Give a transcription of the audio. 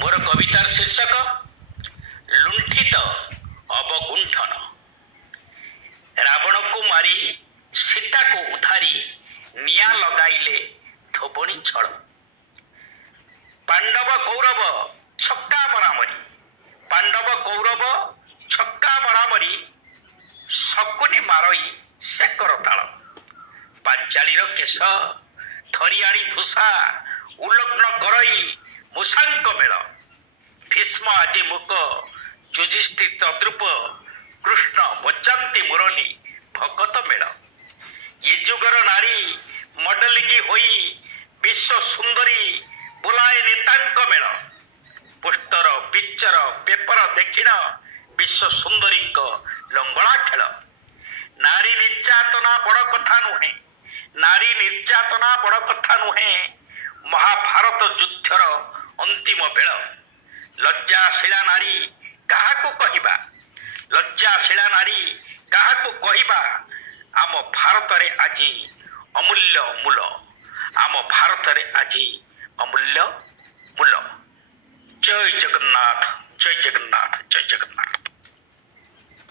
ମୋର କବିତାର ଶୀର୍ଷକ ଲୁଣ୍ଠିତ ଅବଗୁଣ୍ଠନ। ରାବଣକୁ ମାରି ସୀତାକୁ ଉଦ୍ଧାରି ନିଆଁ ଲଗାଇଲେ ଧୋବଣୀ ଛଳ। ପାଣ୍ଡବ କୌରବ ଛକ୍କା ମରାମରି, ପାଣ୍ଡବ କୌରବ ଛକ୍କା ମରାମରି, ଶକୁନି ମାରଇ ସେ କରତାଳ। ପାଞ୍ଚାଳିର କେଶ ଧରି ଆଣି ଧୂଷା, ଉଲଗ୍ନ କରଇ ମୂଷାଙ୍କ ମେଳ। ଭୀଷ୍ମ ଆଜି ମୁକ, ଯୁଧିଷ୍ଠିର ତଦ୍ରୂପ, କୃଷ୍ଣ ବଚାନ୍ତି ମୁରଲୀ ଭଗତ ମେଳ। ଏ ଯୁଗର ନାରୀ ମଡେଲିଂ ହୋଇ ବିଶ୍ୱ ସୁନ୍ଦରୀ ବୁଲାଏ ନେତାଙ୍କ ମେଳ। ପୋଷ୍ଟର ପିକ୍ଚର ପେପର ଦେଖିଣ ବିଶ୍ୱ ସୁନ୍ଦରୀଙ୍କ ଲଙ୍ଗଳା ଖେଳ। ନାରୀ ନିର୍ଯାତନା ବଡ଼ କଥା ନୁହେଁ, ନାରୀ ନିର୍ଯାତନା ବଡ଼ କଥା ନୁହେଁ, ମହାଭାରତ ଯୁଦ୍ଧର ଅନ୍ତିମ ବେଳ। ଲଜ୍ଜାଶୀଳା ନାରୀ କାହାକୁ କହିବା, ଲଜ୍ଜାଶୀଳା ନାରୀ କାହାକୁ କହିବା, ଆମ ଭାରତରେ ଆଜି ଅମୂଲ୍ୟ ମୂଲ, ଆମ ଭାରତରେ ଆଜି ଅମୂଲ୍ୟ